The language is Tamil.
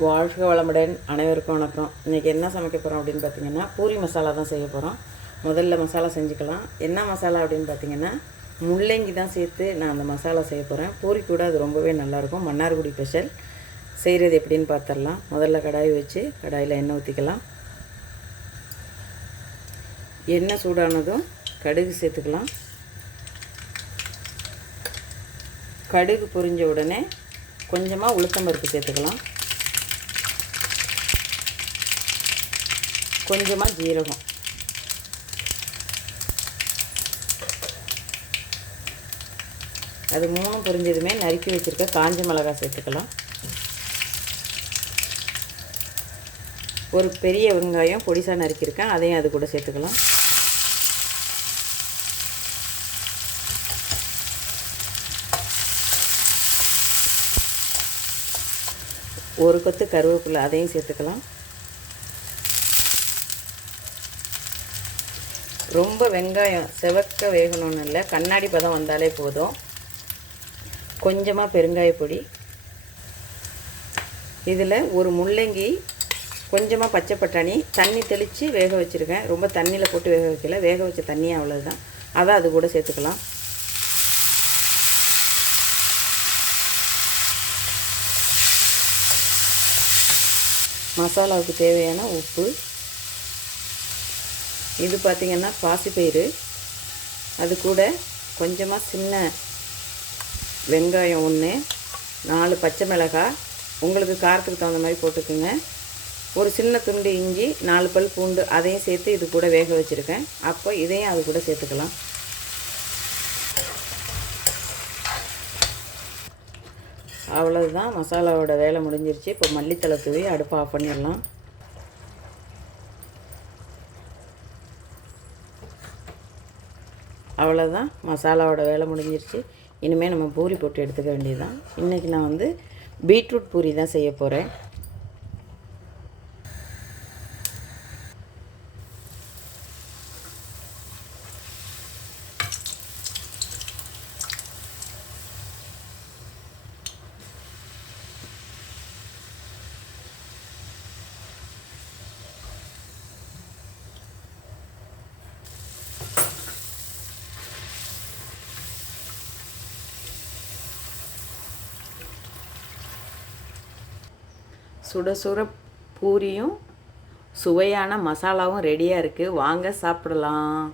வாழ்க வளமுடன் அனைவருக்கும் வணக்கம். இன்றைக்கி என்ன சமைக்க போகிறோம் அப்படின்னு பார்த்தீங்கன்னா பூரி மசாலா தான் செய்ய போகிறோம் முதல்ல மசாலா செஞ்சுக்கலாம். என்ன மசாலா அப்படின்னு பார்த்தீங்கன்னா முள்ளங்கி தான் சேர்த்து நான் அந்த மசாலா செய்ய போகிறேன் பூரி கூட அது ரொம்பவே நல்லாயிருக்கும் மன்னார்குடி ஸ்பெஷல். செய்கிறது எப்படின்னு பார்த்துடலாம் முதல்ல கடாய் வச்சு கடாயில் எண்ணெய் ஊற்றிக்கலாம் எண்ணெய் சூடானதும் கடுகு சேர்த்துக்கலாம். கடுகு பொரிஞ்ச உடனே கொஞ்சமாக உளுத்தம்பருப்பு சேர்த்துக்கலாம். கொஞ்சமாக ஜீரகம். அது மூணும் புரிஞ்சதுமே நறுக்கி வச்சுருக்க காஞ்ச மிளகாய் சேர்த்துக்கலாம். ஒரு பெரிய வெங்காயம் பொடிசாக நறுக்கியிருக்கேன் அதையும் அது கூட சேர்த்துக்கலாம். ஒரு கொத்து கருவேப்பிலை அதையும் சேர்த்துக்கலாம். ரொம்ப வெங்காயம் செவக்க வேகணும்னு இல்லை. கண்ணாடி பதம் வந்தாலே போதும். கொஞ்சமாக பெருங்காய பொடி. இதில் ஒரு முள்ளங்கி கொஞ்சமாக பச்சை பட்டாணி தண்ணி தெளித்து வேக வச்சுருக்கேன். ரொம்ப தண்ணியில் போட்டு வேக வைக்கல. வேக வச்ச தண்ணி அவ்வளோதான் அதை அது கூட சேர்த்துக்கலாம். மசாலாவுக்கு தேவையான உப்பு இது பார்த்திங்கன்னா பாசிப்பயிறு அது கூட கொஞ்சமாக சின்ன வெங்காயம் ஒன்று நாலு பச்சை மிளகாய் உங்களுக்கு காரத்துக்கு தகுந்த மாதிரி போட்டுக்குங்க. ஒரு சின்ன துண்டு இஞ்சி நாலு பல் பூண்டு அதையும் சேர்த்து இது கூட வேக வச்சுருக்கேன். அப்போ இதையும் அது கூட சேர்த்துக்கலாம். அவ்வளவுதான் மசாலாவோட வேலை முடிஞ்சிருச்சு. இப்போ மல்லித்தலை தூவி அடுப்பு ஆஃப் பண்ணிடலாம். அவ்வளோதான் மசாலாவோட வேலை முடிஞ்சிருச்சு. இனிமேல் நம்ம பூரி போட்டு எடுத்துக்க வேண்டியதுதான். இன்றைக்கி நான் வந்து பீட்ரூட் பூரி தான் செய்ய போகிறேன் சுட சுட பூரியும் சுவையான மசாலாவும் ரெடியாக இருக்குது வாங்க சாப்பிடலாம்.